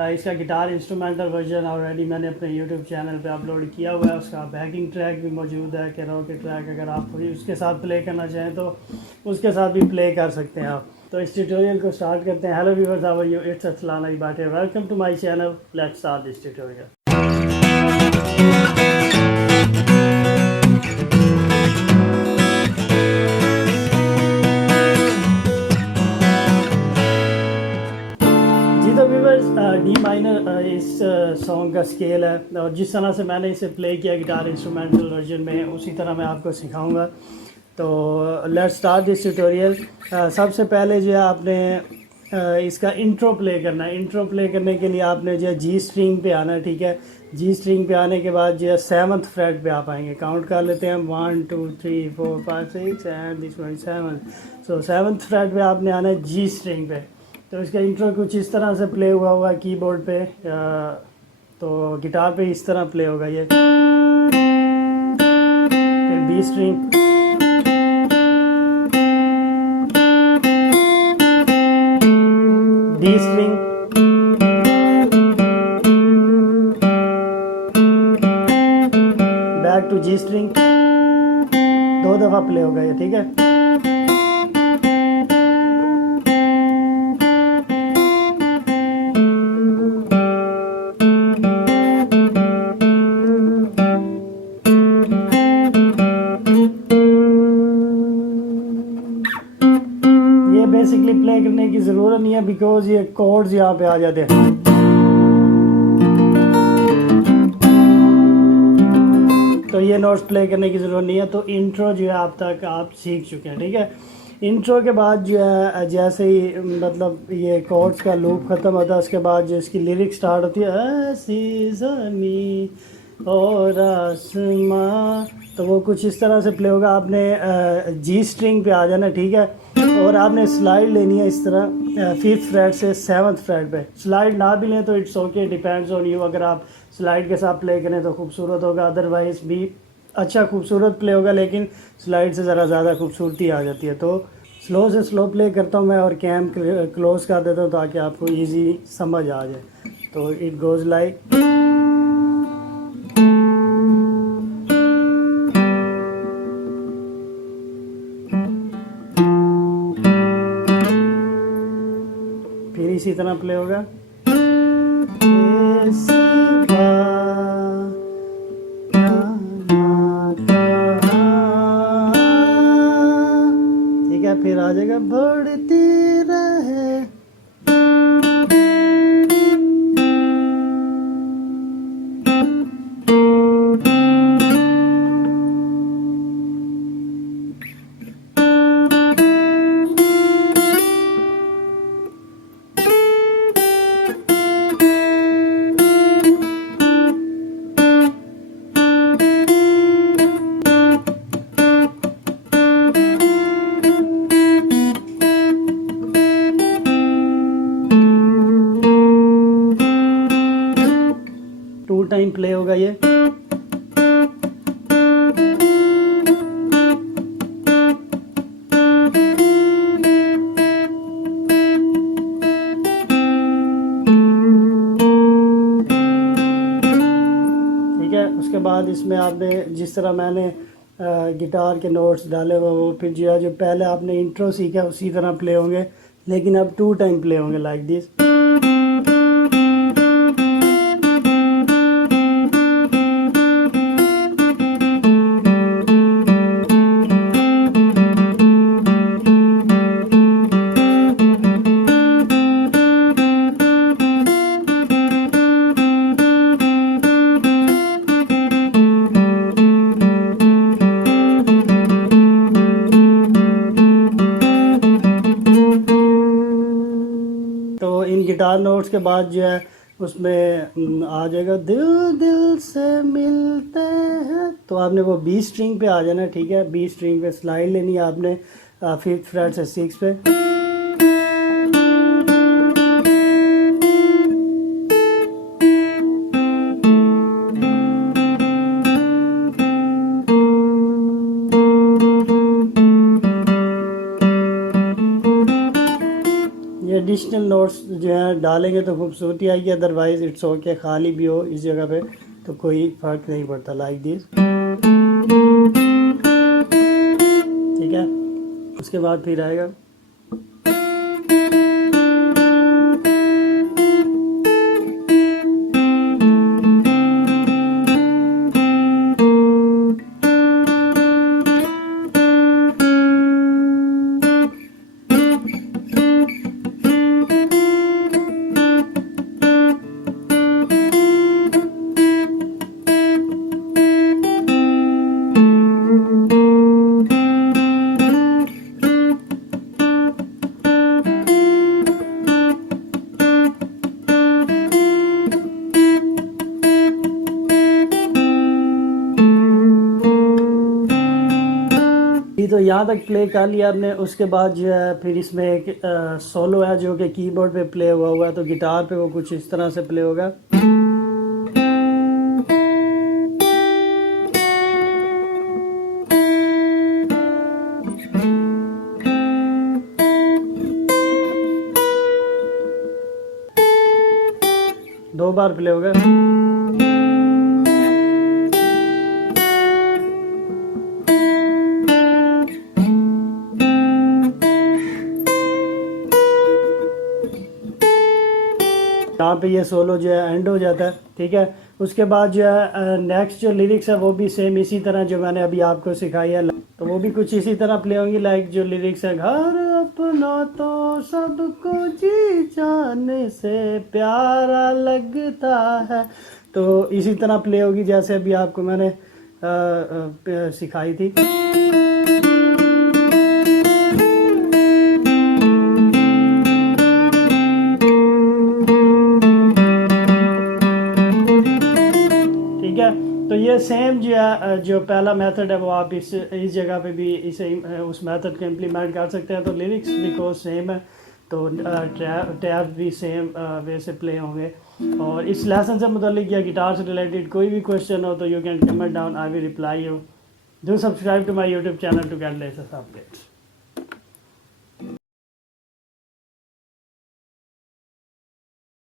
इसका guitar instrumental version already मैंने अपने यूट्यूब चैनल पे अपलोड किया हुआ है। उसका बैकिंग ट्रैक भी मौजूद है, कैरोके ट्रैक। अगर आप उसके साथ प्ले करना चाहें तो उसके साथ भी प्ले कर सकते हैं आप। तो इस ट्यूटोरियल को स्टार्ट करते हैं। Hello viewers, how are you? It's Arsalan Ali. Welcome to my channel. Let's start this tutorial. D minor इस सॉन्ग का स्केल है, और जिस तरह से मैंने इसे प्ले किया गिटार इंस्ट्रूमेंटल वर्जन में, उसी तरह मैं आपको सिखाऊंगा। तो लेट्स स्टार्ट दिस ट्यूटोरियल। सबसे पहले जो है आपने इसका इंट्रो प्ले करना है। इंट्रो प्ले करने के लिए आपने जो है जी स्ट्रिंग पे आना है, ठीक है। जी स्ट्रिंग पे आने के बाद जो है 7th फ्रेट पे आप आएंगे। काउंट कर लेते हैं 1 2 3 4 5 6 and this one 7। So 7th freight पे आपने आना है जी स्ट्रिंग पे। तो इसका इंट्रो कुछ इस तरह से प्ले हुआ हुआ कीबोर्ड पे, तो गिटार पे इस तरह प्ले होगा ये। फिर B string, D string, back to G string. 2 दफ़ा प्ले होगा ये, ठीक है। बेसिकली प्ले करने की ज़रूरत नहीं है, बिकॉज ये कॉर्ड्स यहाँ पे आ जाते हैं। तो ये नोट्स प्ले करने की ज़रूरत नहीं है। तो इंट्रो जो है आप तक आप सीख चुके हैं, ठीक है। इंट्रो के बाद जो है जैसे ही मतलब ये कॉर्ड्स का लूप ख़त्म होता है, उसके बाद जो इसकी लिरिक्स स्टार्ट होती है, ऐसी ज़मीं और आसमां, तो वो कुछ इस तरह से प्ले होगा। आपने जी स्ट्रिंग पे आ जाना, ठीक है। और आपने स्लाइड लेनी है इस तरह 5th फ्रेट से 7th फ्रेट पे। स्लाइड ना भी लें तो it's okay, depends on you. अगर आप स्लाइड के साथ प्ले करें तो खूबसूरत होगा, अदरवाइज भी अच्छा खूबसूरत प्ले होगा, लेकिन स्लाइड से ज़रा ज़्यादा खूबसूरती आ जाती है। तो स्लो से स्लो प्ले करता हूँ मैं, और कैम क्लोज कर देता हूँ ताकि आपको ईजी समझ आ जाए। तो इट गोज़ लाइक। फिर इसी तरह प्ले होगा। ठीक है, फिर आ जाएगा बढ़ती रहे। टाइम प्ले होगा ये। ठीक है, उसके बाद इसमें आपने जिस तरह मैंने गिटार के नोट्स डाले हुए, वो फिर जो पहले आपने इंट्रो सीखा उसी तरह प्ले होंगे, लेकिन अब 2 टाइम प्ले होंगे लाइक दिस। गिटार नोट्स के बाद जो है उसमें आ जाएगा दिल दिल से मिलते हैं। तो आपने वो बी स्ट्रिंग पे आ जाना, ठीक है। बी स्ट्रिंग पे स्लाइड लेनी है आपने 5th फ्रेट से 6 पे। एडिशनल एडिशनल नोट्स जो है डालेंगे तो खूबसूरती आएगी, अदरवाइज इट्स ओके खाली भी हो इस जगह पे तो कोई फ़र्क नहीं पड़ता, लाइक दिस। ठीक है, उसके बाद फिर आएगा तो यहाँ तक प्ले कर लिया आपने। उसके बाद जो है फिर इसमें एक सोलो है जो कि कीबोर्ड पे प्ले हुआ है, तो गिटार पे वो कुछ इस तरह से प्ले होगा। दो बार प्ले होगा। यहाँ पे ये सोलो जो है एंड हो जाता है। ठीक है, उसके बाद जो है नेक्स्ट जो लिरिक्स है वो भी सेम इसी तरह जो मैंने अभी आपको सिखाई है, तो वो भी कुछ इसी तरह प्ले होंगी। लाइक जो लिरिक्स है, घर अपना तो सबको जी जाने से प्यारा लगता है, तो इसी तरह प्ले होगी जैसे अभी आपको मैंने सिखाई थी। तो ये सेम जो है जो पहला मेथड है वो आप इस जगह पे भी इसे उस मेथड को इम्प्लीमेंट कर सकते हैं। तो लिरिक्स बिकॉज सेम है तो टैब भी सेम वे से प्ले होंगे। और इस लेसन से मुतालिक या गिटार से रिलेटेड कोई भी क्वेश्चन हो तो you can comment down, I will reply you. Do subscribe to my YouTube channel to get latest updates.